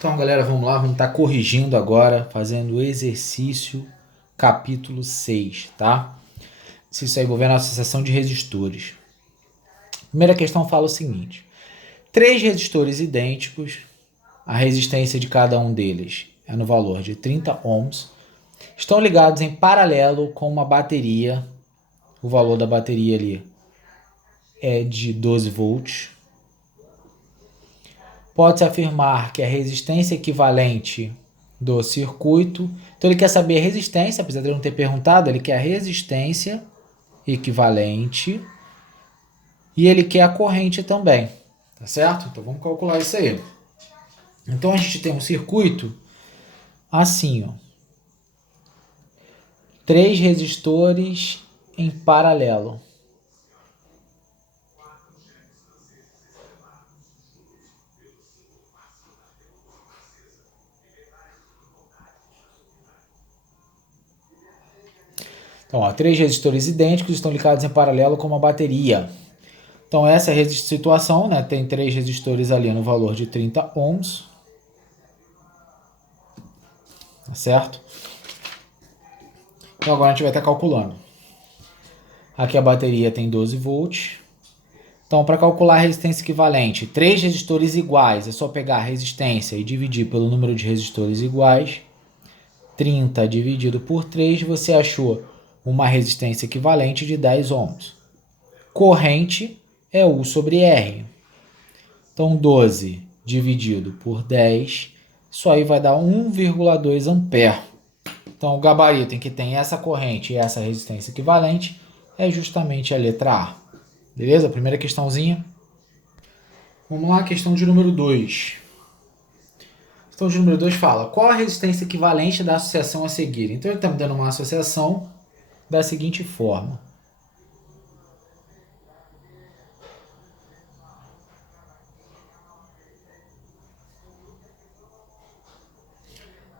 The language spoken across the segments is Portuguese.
Então, galera, vamos lá, vamos estar corrigindo agora, fazendo o exercício capítulo 6, tá? Isso aí envolvendo a associação de resistores. Primeira questão fala o seguinte: três resistores idênticos, a resistência de cada um deles é no valor de 30 ohms, estão ligados em paralelo com uma bateria, o valor da bateria ali é de 12 volts. Pode-se afirmar que a resistência equivalente do circuito... Então ele quer saber a resistência, apesar de ele não ter perguntado, ele quer a resistência equivalente e ele quer a corrente também, tá certo? Então vamos calcular isso aí. Então a gente tem um circuito assim, ó. Três resistores em paralelo. Então, ó, três resistores idênticos estão ligados em paralelo com uma bateria. Então, essa é a situação, né? Tem três resistores ali no valor de 30 ohms. Tá certo? Então, agora a gente vai estar calculando. Aqui a bateria tem 12 volts. Então, para calcular a resistência equivalente, três resistores iguais, é só pegar a resistência e dividir pelo número de resistores iguais. 30 dividido por 3, você achou uma resistência equivalente de 10 ohms. Corrente é U sobre R. Então, 12 dividido por 10, isso aí vai dar 1,2 ampere. Então, o gabarito em que tem essa corrente e essa resistência equivalente é justamente a letra A. Beleza? Primeira questãozinha. Vamos lá, questão de número 2. Questão de número 2 fala: qual a resistência equivalente da associação a seguir? Então, ele está me dando uma associação da seguinte forma.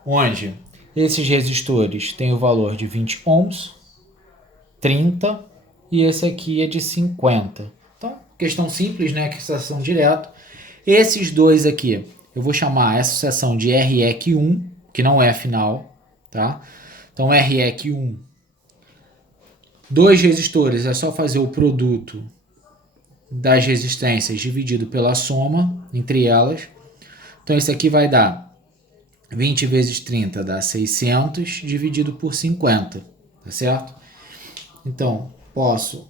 Onde esses resistores têm o valor de 20 ohms, 30 e esse aqui é de 50. Então, questão simples, né? Que é associação direta. Esses dois aqui, eu vou chamar essa associação de REQ1, que não é final, tá? Então, REQ1, dois resistores, é só fazer o produto das resistências dividido pela soma entre elas. Então, esse aqui vai dar 20 vezes 30 dá 600 dividido por 50, tá certo? Então, posso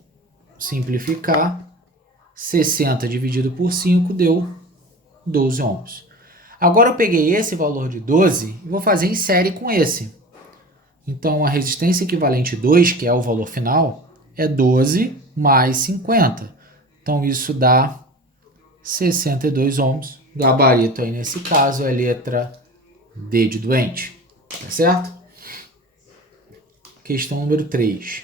simplificar. 60 dividido por 5 deu 12 ohms. Agora eu peguei esse valor de 12 e vou fazer em série com esse. Então, a resistência equivalente 2, que é o valor final, é 12 mais 50. Então, isso dá 62 ohms. Gabarito aí nesse caso é a letra D de doente. Tá certo? Questão número 3.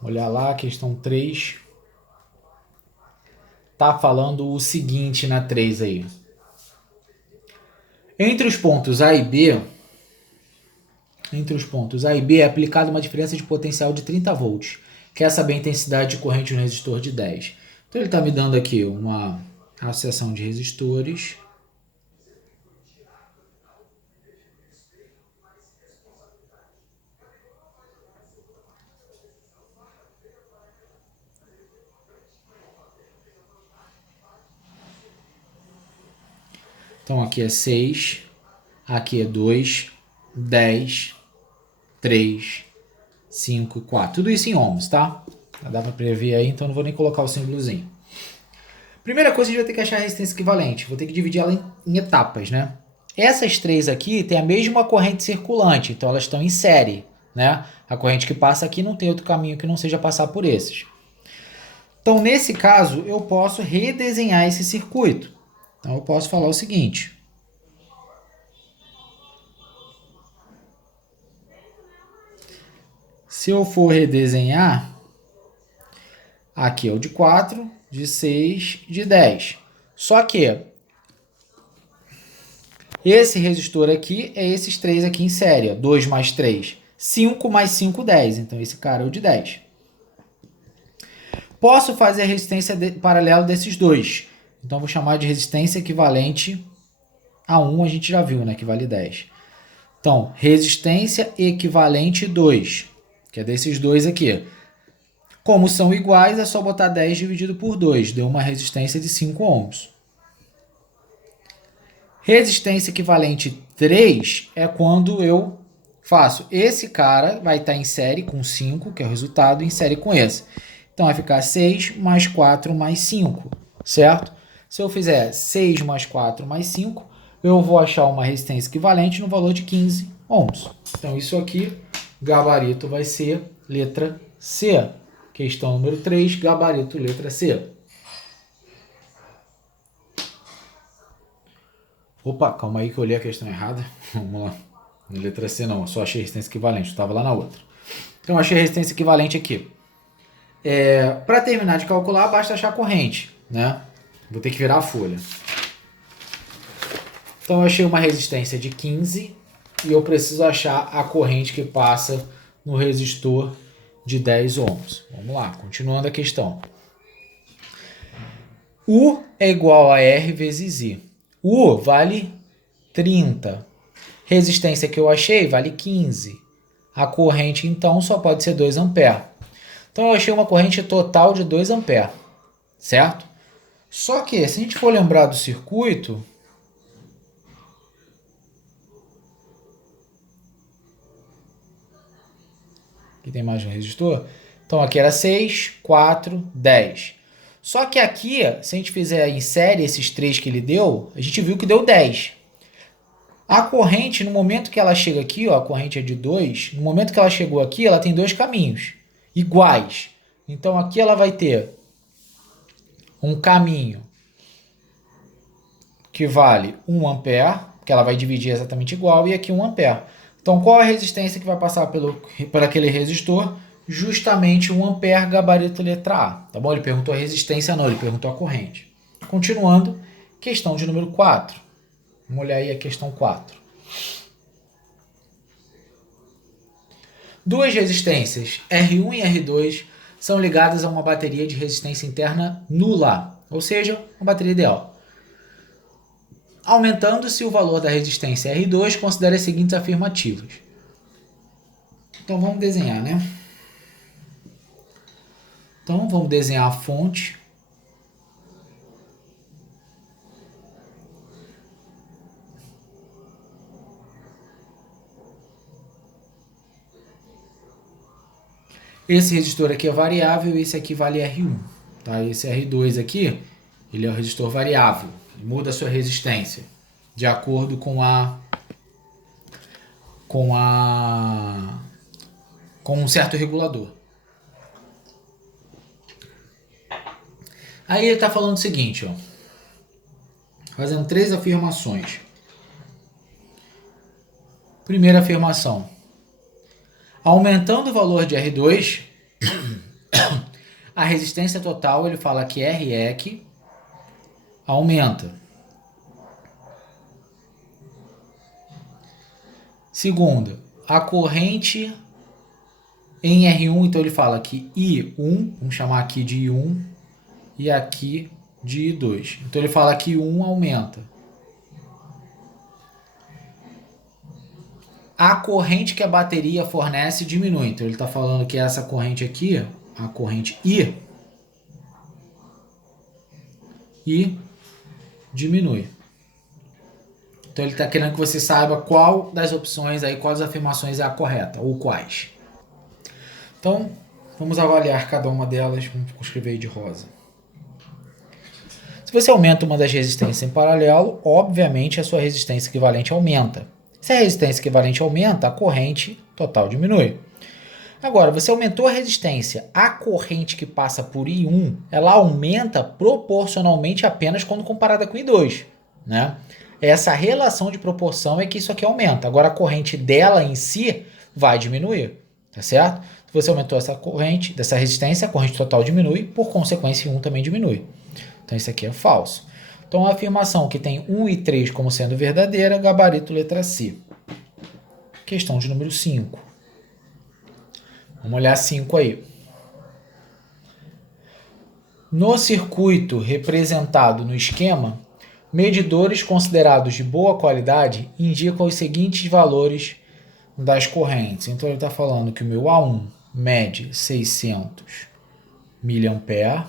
Olha lá, questão 3. Tá falando o seguinte na 3 aí. Entre os pontos A e B, é aplicada uma diferença de potencial de 30 volts. Quer saber a intensidade de corrente no resistor de 10. Então ele está me dando aqui uma associação de resistores. Então aqui é 6, aqui é 2, 10, 3, 5 e 4. Tudo isso em ohms, tá? Já dá para prever aí, então não vou nem colocar o símbolozinho. Primeira coisa, a gente vai ter que achar a resistência equivalente. Vou ter que dividir ela em etapas, né? Essas três aqui têm a mesma corrente circulante, então elas estão em série, né? A corrente que passa aqui não tem outro caminho que não seja passar por esses. Então, nesse caso, eu posso redesenhar esse circuito. Então, eu posso falar o seguinte. Se eu for redesenhar, aqui é o de 4, de 6, de 10. Só que esse resistor aqui é esses três aqui em série. 2 mais 3, 5 mais 5, 10. Então, esse cara é o de 10. Posso fazer a resistência paralela desses dois. Então, eu vou chamar de resistência equivalente a 1, a gente já viu, né, que vale 10. Então, resistência equivalente 2, que é desses dois aqui. Como são iguais, é só botar 10 dividido por 2. Deu uma resistência de 5 ohms. Resistência equivalente 3 é quando eu faço esse cara, vai estar em série com 5, que é o resultado, em série com esse. Então, vai ficar 6 mais 4 mais 5, certo? Se eu fizer 6 mais 4 mais 5, eu vou achar uma resistência equivalente no valor de 15 ohms. Então, isso aqui, gabarito vai ser letra C. Questão número 3, gabarito letra C. Opa, calma aí que eu olhei a questão errada. Vamos lá. Na letra C não, eu só achei resistência equivalente, eu estava lá na outra. Então, eu achei resistência equivalente aqui. Para terminar de calcular, basta achar a corrente, né? Vou ter que virar a folha. Então, eu achei uma resistência de 15 e eu preciso achar a corrente que passa no resistor de 10 ohms. Vamos lá, continuando a questão. U é igual a R vezes I. U vale 30. Resistência que eu achei vale 15. A corrente, então, só pode ser 2 amperes. Então, eu achei uma corrente total de 2 amperes, certo? Só que, se a gente for lembrar do circuito, aqui tem mais um resistor. Então, aqui era 6, 4, 10. Só que aqui, se a gente fizer em série esses três que ele deu, a gente viu que deu 10. A corrente, no momento que ela chega aqui, ó, a corrente é de 2, no momento que ela chegou aqui, ela tem dois caminhos iguais. Então, aqui ela vai ter um caminho que vale 1 ampere, que ela vai dividir exatamente igual, e aqui 1 ampere. Então, qual a resistência que vai passar por aquele resistor? Justamente 1 ampere, gabarito letra A. Tá bom? Ele perguntou a resistência, não, ele perguntou a corrente. Continuando, questão de número 4. Vamos olhar aí a questão 4. Duas resistências, R1 e R2, são ligadas a uma bateria de resistência interna nula, ou seja, uma bateria ideal. Aumentando-se o valor da resistência R2, considere as seguintes afirmativas. Então, vamos desenhar, né? Então, vamos desenhar a fonte. Esse resistor aqui é variável e esse aqui vale R1. Tá? Esse R2 aqui, ele é um resistor variável. Ele muda a sua resistência de acordo com um certo regulador. Aí ele está falando o seguinte, ó, fazendo 3 afirmações. Primeira afirmação. Aumentando o valor de R2, a resistência total, ele fala que REC aumenta. Segunda, a corrente em R1, então ele fala que I1, vamos chamar aqui de I1, e aqui de I2. Então ele fala que I1 aumenta. A corrente que a bateria fornece diminui. Então ele está falando que essa corrente aqui, a corrente I diminui. Então ele está querendo que você saiba qual das opções aí, quais afirmações é a correta, ou quais. Então, vamos avaliar cada uma delas, vamos escrever aí de rosa. Se você aumenta uma das resistências em paralelo, obviamente a sua resistência equivalente aumenta. Se a resistência equivalente aumenta, a corrente total diminui. Agora, você aumentou a resistência, a corrente que passa por I1, ela aumenta proporcionalmente apenas quando comparada com I2, né? Essa relação de proporção é que isso aqui aumenta. Agora, a corrente dela em si vai diminuir, tá certo? Se você aumentou essa corrente, dessa resistência, a corrente total diminui, por consequência, I1 também diminui. Então, isso aqui é falso. Então, a afirmação que tem 1 e 3 como sendo verdadeira, gabarito letra C. Questão de número 5. Vamos olhar 5 aí. No circuito representado no esquema, medidores considerados de boa qualidade indicam os seguintes valores das correntes. Então ele está falando que o meu A1 mede 600 mA,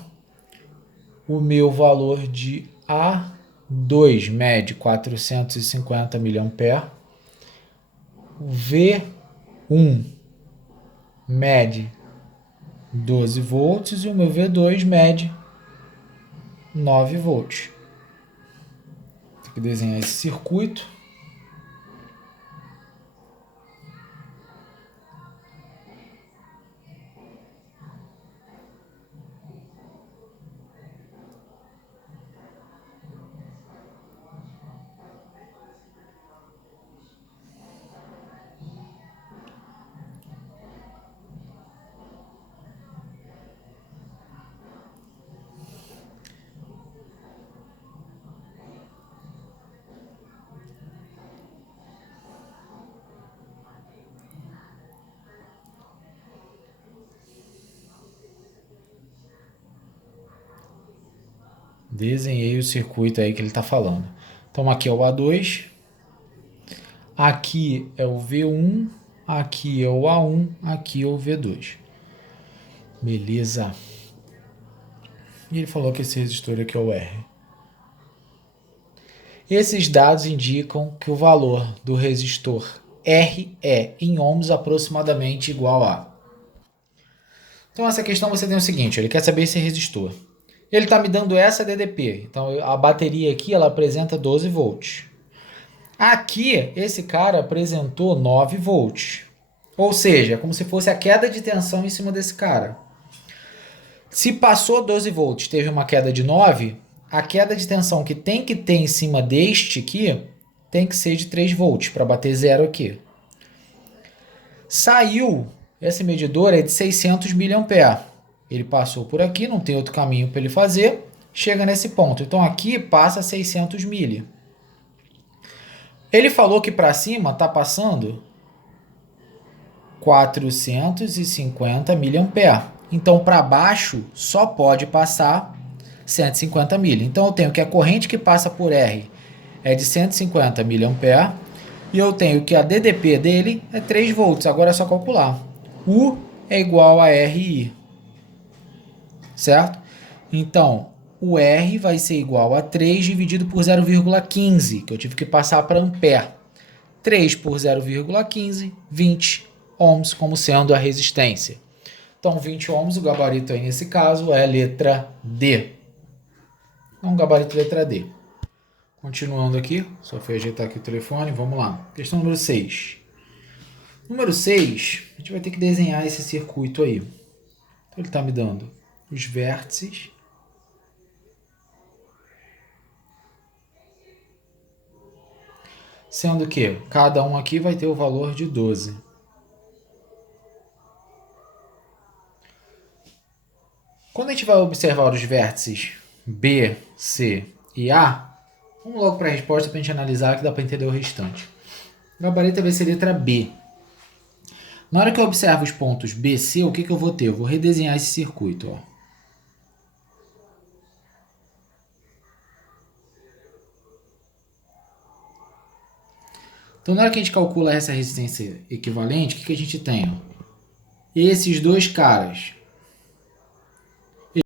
o meu valor de A2 mede 450 mA, o V1 mede 12 volts e o meu V2 mede 9 volts. Tem que desenhar esse circuito. Desenhei o circuito aí que ele está falando. Então aqui é o A2, aqui é o V1, aqui é o A1, aqui é o V2. Beleza. E ele falou que esse resistor aqui é o R. Esses dados indicam que o valor do resistor R é, em ohms, aproximadamente igual a... Então essa questão você tem o seguinte, ele quer saber esse resistor. Ele está me dando essa DDP, então a bateria aqui ela apresenta 12 volts. Aqui, esse cara apresentou 9 volts. Ou seja, é como se fosse a queda de tensão em cima desse cara. Se passou 12 volts, teve uma queda de 9, a queda de tensão que tem que ter em cima deste aqui tem que ser de 3 volts para bater zero aqui. Saiu, esse medidor é de 600 mA. Ele passou por aqui, não tem outro caminho para ele fazer, chega nesse ponto. Então aqui passa 600 mA. Ele falou que para cima está passando 450 mA. Então para baixo só pode passar 150 mA. Então eu tenho que a corrente que passa por R é de 150 mA e eu tenho que a DDP dele é 3 volts. Agora é só calcular. U é igual a RI. Certo? Então, o R vai ser igual a 3 dividido por 0,15, que eu tive que passar para ampere. 3 por 0,15, 20 ohms como sendo a resistência. Então, 20 ohms, o gabarito aí nesse caso é a letra D. Então, gabarito letra D. Continuando aqui, só fui ajeitar aqui o telefone, vamos lá. Questão número 6. Número 6, a gente vai ter que desenhar esse circuito aí. Então, ele está me dando os vértices, sendo que cada um aqui vai ter o valor de 12. Quando a gente vai observar os vértices B, C e A, vamos logo para a resposta para a gente analisar, que dá para entender o restante. O gabarito vai ser letra B. Na hora que eu observo os pontos B e C, o que eu vou ter? Eu vou redesenhar esse circuito. Ó. Então, na hora que a gente calcula essa resistência equivalente, o que a gente tem? Esses dois caras